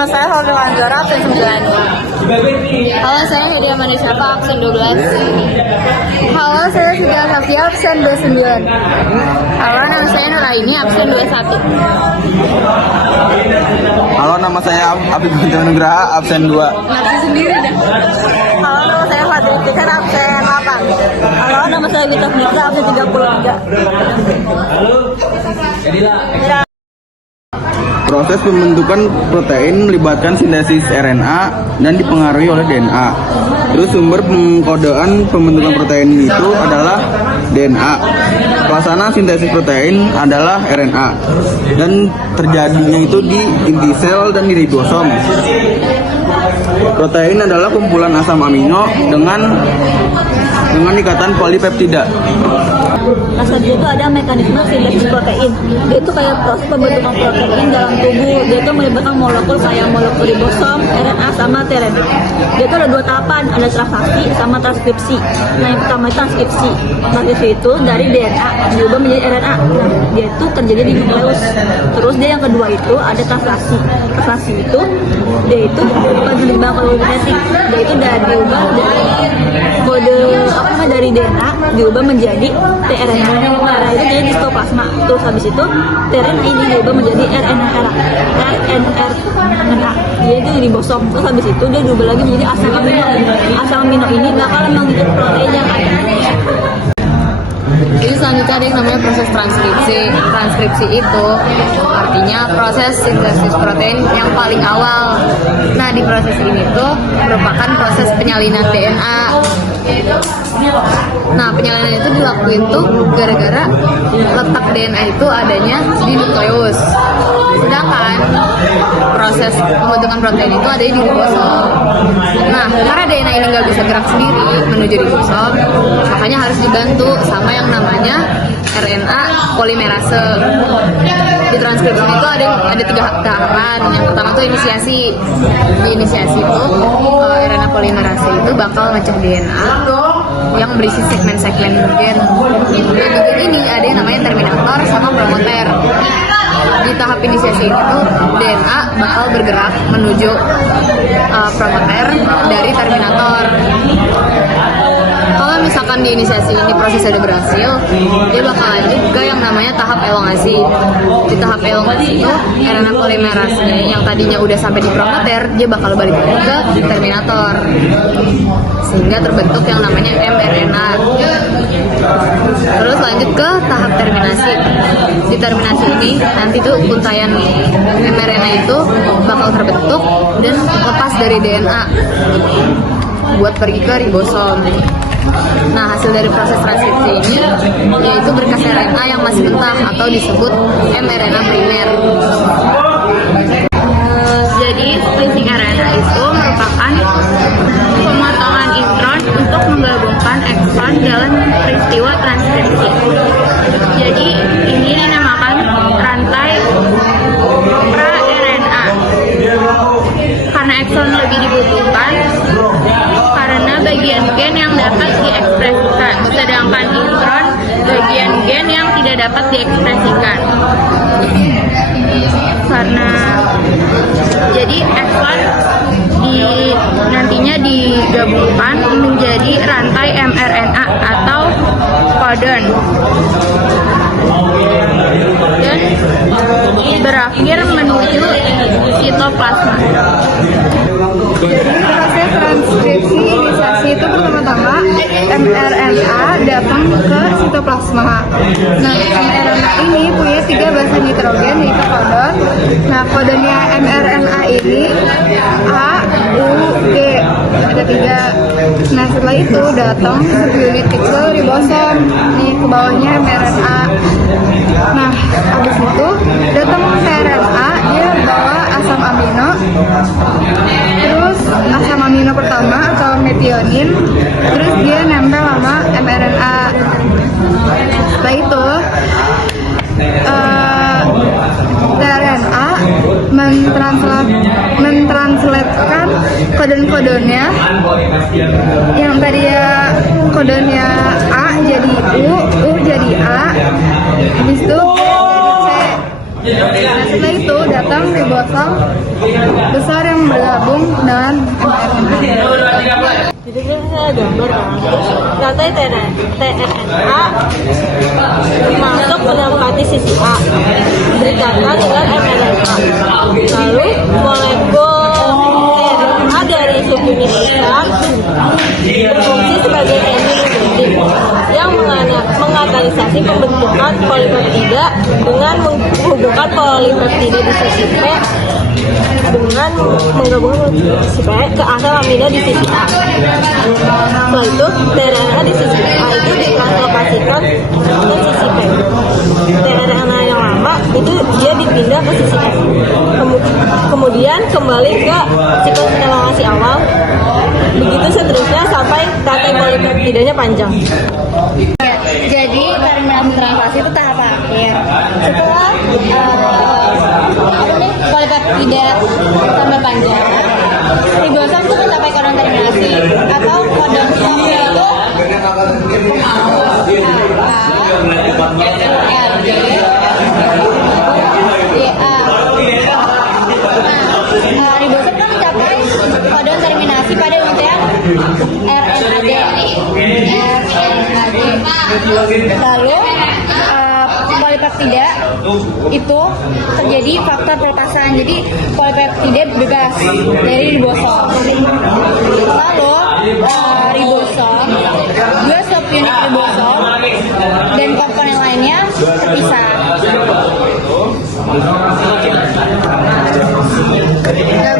Nama saya Holly Manzara, absen 9. Halo, saya Hedia Manisapa, absen 12. Halo, saya Sudah Safia, absen 29. Halo, nama saya Nuraini, absen 21. Halo, nama saya Abid Binti Nugraha, absen 2. Ngerti sendiri dah. Halo, nama saya Fadil Tikan, absen 8. Halo, nama saya Wita Finita, absen 33. Proses pembentukan protein melibatkan sintesis RNA dan dipengaruhi oleh DNA. Terus sumber pengkodaan pembentukan protein itu adalah DNA. Pelaksana sintesis protein adalah RNA dan terjadinya itu di inti sel dan di ribosom. Protein adalah kumpulan asam amino dengan ikatan polipeptida. Rasa dia itu ada mekanisme sintesis protein. Dia itu kayak proses pembentukan protein dalam tubuh. Dia itu melibatkan molekul kayak molekul ribosom, RNA sama tRNA. Dia itu ada 2 tahapan, ada transaksi sama transkripsi. Nah, yang pertama itu transkripsi. Transkripsi itu dari DNA diubah menjadi RNA. Nah, dia itu terjadi di nukleus. Terus dia yang kedua itu ada translasi. Translasi itu dia itu bukan menimbang kode genetik. Dia itu diubah dari kode dari DNA diubah menjadi tRNA. Nah, itu jadi di sitoplasma. Terus habis itu tRNA ini diubah menjadi RNA. Dia itu di ribosom. Terus habis itu dia diubah lagi menjadi asam amino. Asam amino ini bakal membentuk protein yang ada. Jadi selanjutnya ada yang namanya proses transkripsi. Transkripsi itu artinya proses sintesis protein yang paling awal. Nah, di proses ini tuh merupakan proses penyalinan DNA. Nah, penyalinan itu dilakuin tuh gara-gara letak DNA itu adanya di nukleus. Sedangkan proses pembentukan protein itu ada di ribosom. Nah, karena DNA ini nggak bisa gerak sendiri menuju ribosom, makanya harus dibantu sama yang namanya RNA polimerase. Di transkripsi itu ada 3 tahapan. Yang pertama itu inisiasi. Di inisiasi itu RNA polimerase itu bakal ngecek DNA yang berisi segmen-segmen gen. Nah, di gen ini ada yang namanya terminator sama promoter. Di tahap inisiasi itu DNA bakal bergerak menuju promoter dari terminator. Kalau misalkan di inisiasi ini proses udah berhasil, dia bakal lanjut ke yang namanya tahap elongasi. Di tahap elongasi itu RNA polimerase yang tadinya udah sampai di promoter, dia bakal balik ke terminator sehingga terbentuk yang namanya mRNA. Terus lanjut ke tahap terminasi. Di terminasi ini nanti tuh untaian mRNA itu bakal terbentuk dan lepas dari DNA buat pergi ke ribosom. Nah, hasil dari proses transkripsi ini yaitu berkas RNA yang masih mentah atau disebut mRNA primer. Jadi, splicing RNA itu merupakan pemotongan intron untuk menggabungkan ekson dalam peristiwa transkripsi. Jadi, ini dinamakan rantai pra-RNA. Karena ekson lebih dibutuhkan, karena bagian gen yang dapat diekspresikan, sedangkan intron bagian gen yang tidak dapat diekspresikan. Karena jadi ekson nantinya digabungkan menjadi rantai mRNA atau codon dan berakhir menuju sitoplasma. Proses transkripsi inisiasi itu pertama-tama mRNA datang ke sitoplasma. Nah, mRNA ini punya 3 basa nitrogen yaitu kodon. Nah, kodonnya mRNA ini A, U, G, ada 3. Nah, setelah itu datang subunit kecil ribosom. Nih ke bawahnya mRNA. Nah, habis itu datang tRNA, dia bawa asam amino. Terus asam amino pertama atau metionin, terus dia nempel sama mRNA. Setelah itu tRNA mentranslatekan kodon-kodonnya yang tadi ya kodonnya A jadi U jadi A, habis itu C. Nah, setelah itu datang ribosom besar yang bergabung dengan mRNA. Jadi kan saya gambar kan, rantai tRNA masuk menempati sisi A, berdekatan dengan mRNA. Lalu molekul RNA dari subunit besar berfungsi sebagai enzim yang mengkatalisasi pembentukan polipeptida dengan menghubungkan polipeptida di sisi P dengan menggabungkan sisi P ke asam amino di sisi A. Setelah itu, tRNA di sisi A itu ditranslokasikan ke sisi P. tRNA yang lama itu dia dipindah ke sisi F. Kemudian kembali ke siklus relasi awal. Begitu seterusnya sampai rantai polipeptidanya panjang. Jadi terminasi translasi itu tahap akhir. Setelah polipeptida sampai panjang, ribosom itu mencapai kodon terminasi atau kodon stopnya itu ribosom kan mencapai kodon terminasi pada rangkaian RNAD. Lalu polipeptida itu terjadi faktor pelepasan, jadi polipeptida bebas dari ribosom. Lalu ribosom, dua subunit ribosom dan komponen lainnya terpisah. Ya,